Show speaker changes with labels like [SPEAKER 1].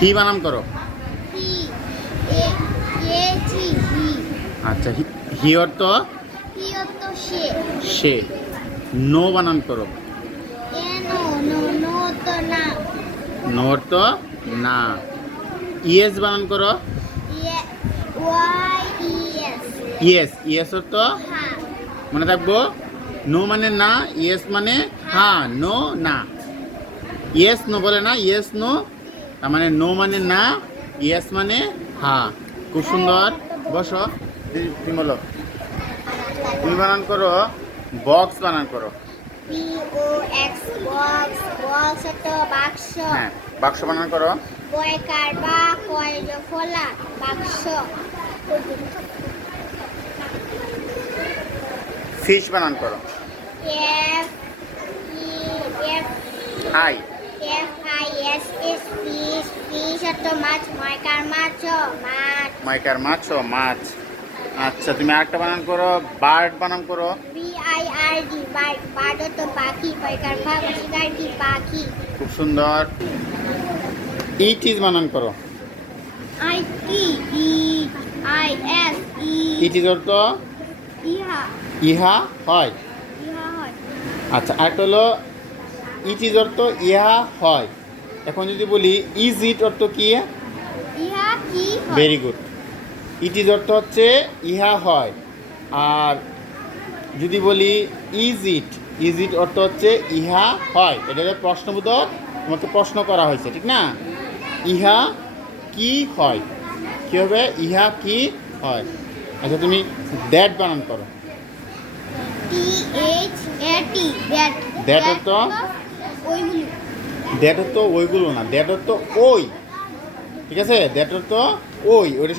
[SPEAKER 1] হি বানাম করো। আচ্ছা হি- অর্থ?
[SPEAKER 2] সে।
[SPEAKER 1] নো বানান করো।
[SPEAKER 2] নো অর্থ না।
[SPEAKER 1] ইয়েস বানান করো।
[SPEAKER 2] ইয়ে
[SPEAKER 1] ইয়েস ইয়েস অর্থ? মনে থাকব? নো মানে না ইয়েস মানে হ্যাঁ নো না। ইয়েস নো বলে না ইয়েস নো তার মানে নো মানে না ইয়েস মানে হ্যাঁ খুব সুন্দর। বসো। তুমি বলো। তুমি বানান করো। বক্স বানান করো।
[SPEAKER 2] B O X box box বাক্স।
[SPEAKER 1] হ্যাঁ বাক্স বানান করো। ফিশ বানান করো। I
[SPEAKER 2] F I S S fish fish অর্থ মাছ ময়কার মাছ মাছ।
[SPEAKER 1] মাছ ও মাছ। আচ্ছা তুমি আরেকটা বানান করো বার্ড বানান করো।
[SPEAKER 2] B I R D bird bird অর্থ পাখি ময়কার মশিকার কি পাখি।
[SPEAKER 1] খুব সুন্দর। ইট ইজ বানান করো।
[SPEAKER 2] I T E I S E
[SPEAKER 1] it is অর্থ?
[SPEAKER 2] ইহা।
[SPEAKER 1] ইহা হয়।
[SPEAKER 2] ইহা হয়।
[SPEAKER 1] আচ্ছা আরেকটা হলো ইট ইজ অর্থ ইহা হয়। এখন যদি বলি ইজ ইট অর্থ কি?
[SPEAKER 2] ইহা কি
[SPEAKER 1] ভেরি গুড ইট ইজ অর্থ হচ্ছে ইহা হয়। আর যদি বলি ইজ ইট ইজ ইট অর্থ হচ্ছে ইহা হয়। এটা প্রশ্নবোধক তোমাকে প্রশ্ন করা হয়েছে ঠিক না? ইহা কি হয়? কী হবে? ইহা কি হয়? আচ্ছা তুমি দ্যাট বানান করো।
[SPEAKER 2] দ্যাট
[SPEAKER 1] অর্থ?
[SPEAKER 2] ওইগুলি।
[SPEAKER 1] দ্যাট অর্থ ওইগুলো না দ্যাট অর্থ ওই। ঠিক আছে? দ্যাট অর্থ ওই ওইটা